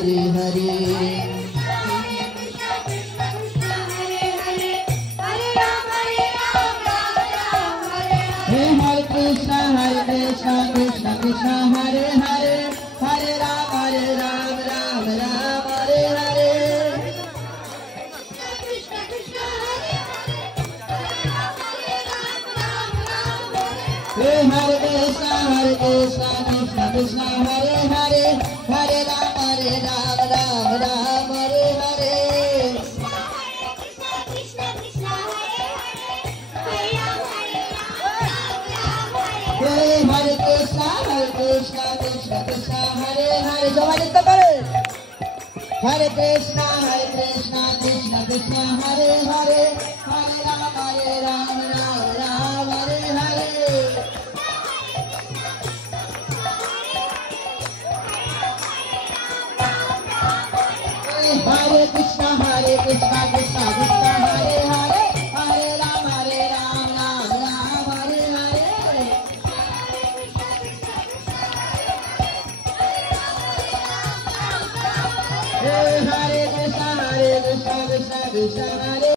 Hare Hare. Hare Krishna Krishna Krishna Hare Hare, Hare Ram Ram Ram Hare Hare. Hare Krishna Krishna Krishna Hare Hare, Hare Ram Ram Ram Hare Hare. Hare Krishna Krishna Krishna Hare Hare. সবাই লিখতে পারে Hare Krishna Krishna Krishna Hare Hare, Hare Ram Ram Ram Hare Hare. Hare Krishna Krishna Krishna Hare Hare, Hare Ram Ram Ram Hare Hare. Hare Krishna Krishna Krishna Hare